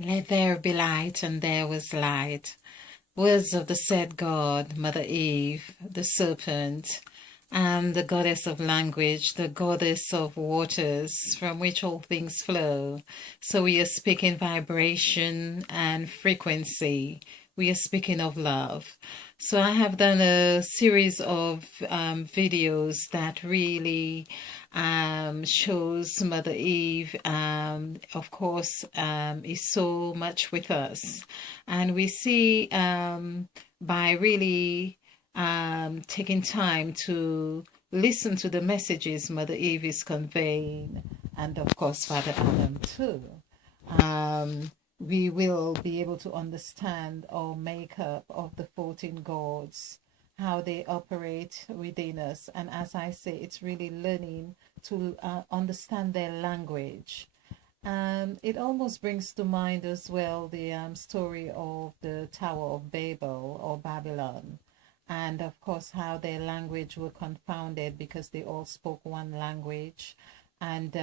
Let there be light, and there was light. Words of the said God, Mother Eve, the serpent, and the goddess of language, the goddess of waters, from which all things flow. So we are speaking vibration and frequency. We are speaking of love. So I have done a series of videos that really shows Mother Eve, of course, is so much with us. And we see by really taking time to listen to the messages Mother Eve is conveying, and of course, Father Adam too. We will be able to understand our makeup of the 14 gods, how they operate within us. And as I say, it's really learning to understand their language. It almost brings to mind as well the story of the Tower of Babel or Babylon. And of course, how their language were confounded because they all spoke one language. And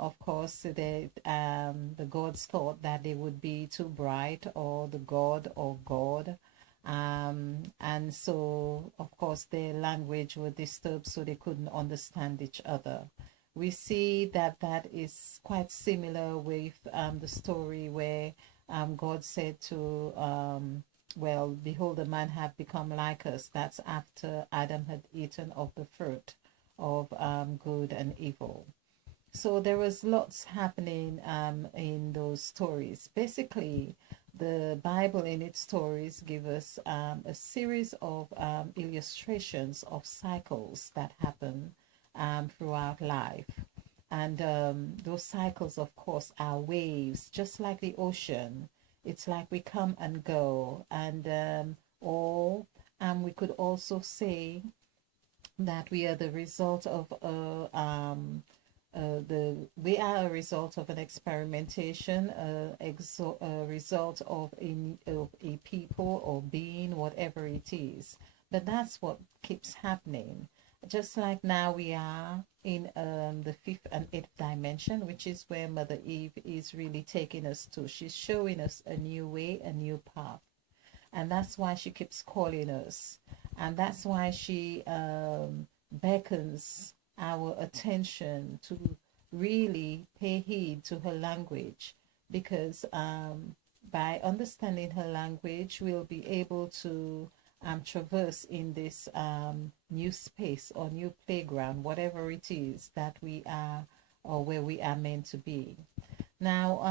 of course, the gods thought that they would be too bright, or the god or god. And so, of course, their language was disturbed, so they couldn't understand each other. We see that that is quite similar with the story where God said to, well, behold, the man have become like us. That's after Adam had eaten of the fruit of good and evil. So there was lots happening in those stories. Basically, the Bible in its stories give us a series of illustrations of cycles that happen throughout life. And those cycles, of course, are waves, just like the ocean. It's like we come and go. And or we could also say that we are the result of we are a result of an experimentation, a result of a people or being, whatever it is. But that's what keeps happening. Just like now we are in the fifth and eighth dimension, which is where Mother Eve is really taking us to. She's showing us a new way, a new path. And that's why she keeps calling us. And that's why she beckons our attention to really pay heed to her language, because by understanding her language, we'll be able to traverse in this new space or new playground, whatever it is that we are or where we are meant to be. Now,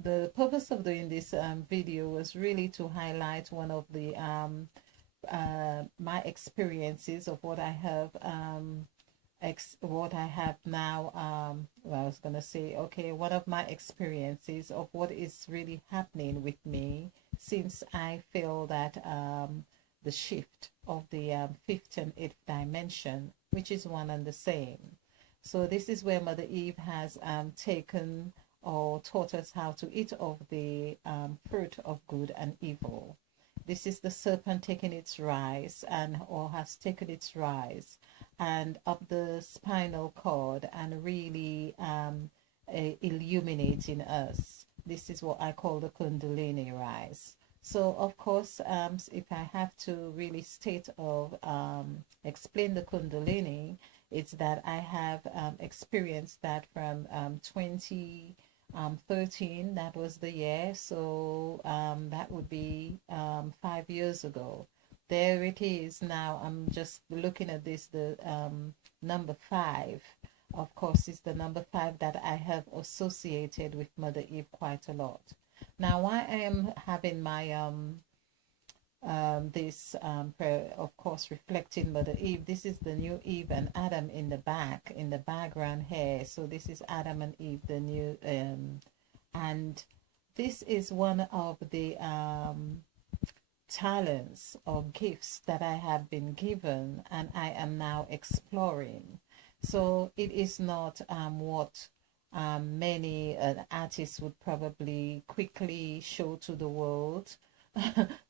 the purpose of doing this video was really to highlight one of the my experiences of what I have what I have now. Well, I was gonna say, okay, one of my experiences of what is really happening with me since I feel that the shift of the fifth and eighth dimension, which is one and the same. So this is where Mother Eve has taken or taught us how to eat of the fruit of good and evil. This is the serpent taking its rise, and or has taken its rise and up the spinal cord and really illuminating us. This is what I call the Kundalini rise. So of course, if I have to really state of explain the Kundalini, it's that I have experienced that from 2013. That was the year. So that would be 5 years ago. There it is now. I'm just looking at this, the number 5. Of course, it's the number 5 that I have associated with Mother Eve quite a lot. Now, why I am having my this prayer, of course, reflecting Mother Eve. This is the new Eve and Adam in the back, in the background here. So this is Adam and Eve, the new, and this is one of the talents or gifts that I have been given, and I am now exploring. So it is not what many artists would probably quickly show to the world,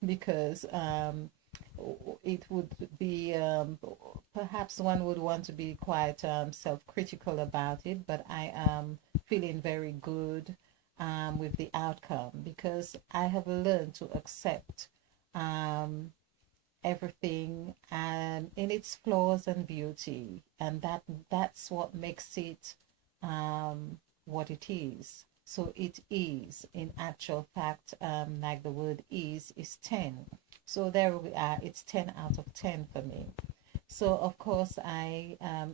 because it would be perhaps one would want to be quite self-critical about it, but I am feeling very good with the outcome, because I have learned to accept um, everything in its flaws and beauty, and that's what makes it what it is. So it is, in actual fact, like the word is 10. So there we are. It's 10 out of 10 for me. So of course,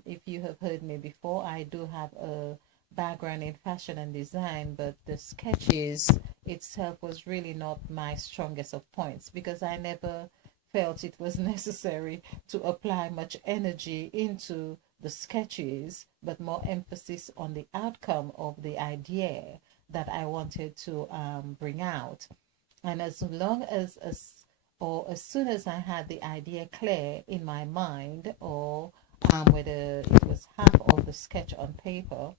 if you have heard me before, I do have a background in fashion and design, but the sketches itself was really not my strongest of points, because I never felt it was necessary to apply much energy into the sketches, but more emphasis on the outcome of the idea that I wanted to bring out. And as long or as soon as I had the idea clear in my mind, or whether it was half of the sketch on paper,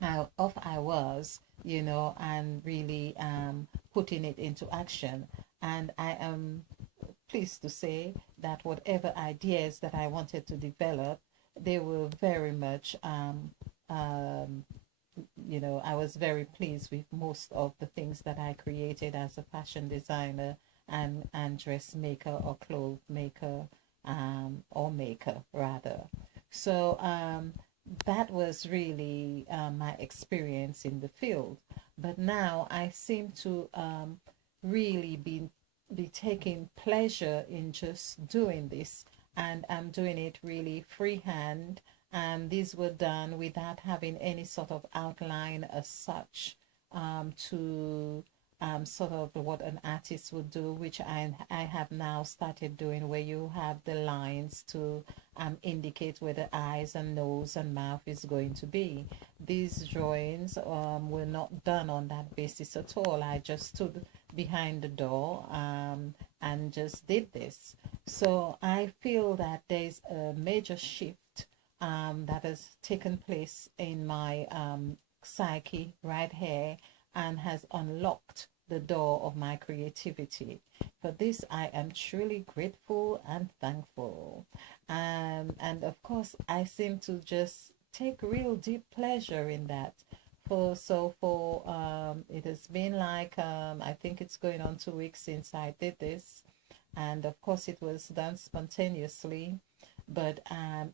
how off I was, and really putting it into action. And I am pleased to say that whatever ideas that I wanted to develop, they were very much, I was very pleased with most of the things that I created as a fashion designer and dressmaker or clothes maker, or maker rather. So that was really my experience in the field. But now I seem to really be taking pleasure in just doing this, and I'm doing it really freehand. And these were done without having any sort of outline as such, to sort of what an artist would do, which I have now started doing, where you have the lines to indicate where the eyes and nose and mouth is going to be. These drawings were not done on that basis at all. I just stood behind the door and just did this. So I feel that there's a major shift that has taken place in my psyche right here, and has unlocked the door of my creativity. For this, I am truly grateful and thankful. And of course, I seem to just take real deep pleasure in that. For it has been like, I think it's going on 2 weeks since I did this, and of course it was done spontaneously, but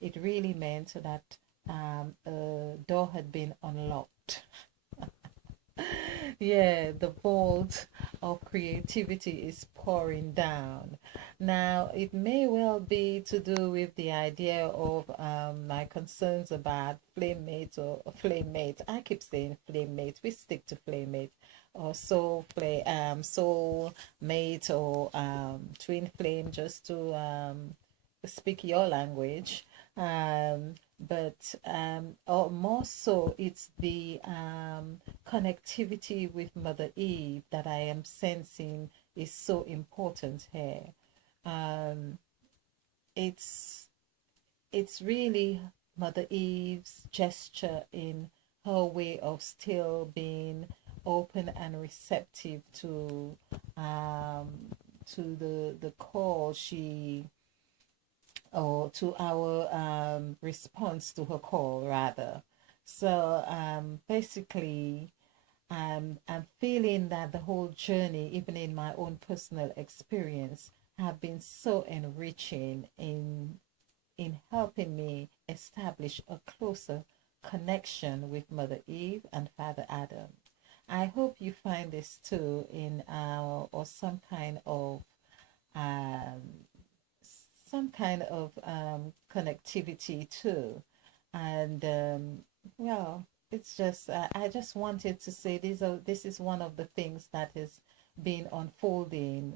it really meant that a door had been unlocked. Yeah, the vault of creativity is pouring down. Now, it may well be to do with the idea of my concerns about flamemate or flamemate. I keep saying flamemate. We stick to flamemate, or soul mate, or twin flame, just to speak your language. But or more so, it's the connectivity with Mother Eve that I am sensing is so important here. Um, it's it's really Mother Eve's gesture in her way of still being open and receptive um, to the call she, or to our response to her call rather. So basically, I'm feeling that the whole journey, even in my own personal experience, have been so enriching in helping me establish a closer connection with Mother Eve and Father Adam. I hope you find this too, in or um, some kind of connectivity too. And well, it's just I just wanted to say this is one of the things that has been unfolding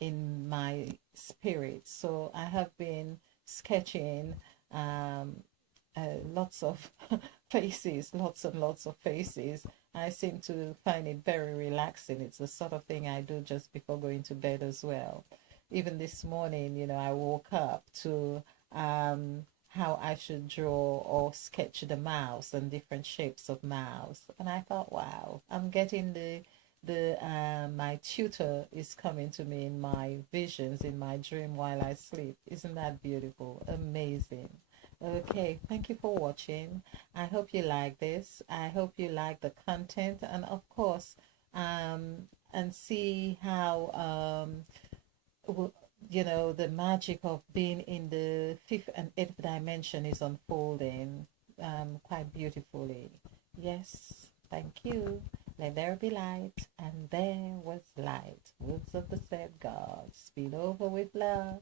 in my spirit. So I have been sketching lots of faces, lots and lots of faces. I seem to find it very relaxing. It's the sort of thing I do just before going to bed as well. Even this morning, I woke up to how I should draw or sketch the mouse and different shapes of mouse. And I thought, wow, I'm getting the my tutor is coming to me in my visions, in my dream while I sleep. Isn't that beautiful? Amazing. Okay, thank you for watching. I hope you like this. I hope you like the content, and of course, and see how w- the magic of being in the fifth and eighth dimension is unfolding quite beautifully. Yes, thank you. Let there be light, and there was light. Words of the said God. Speed over with love.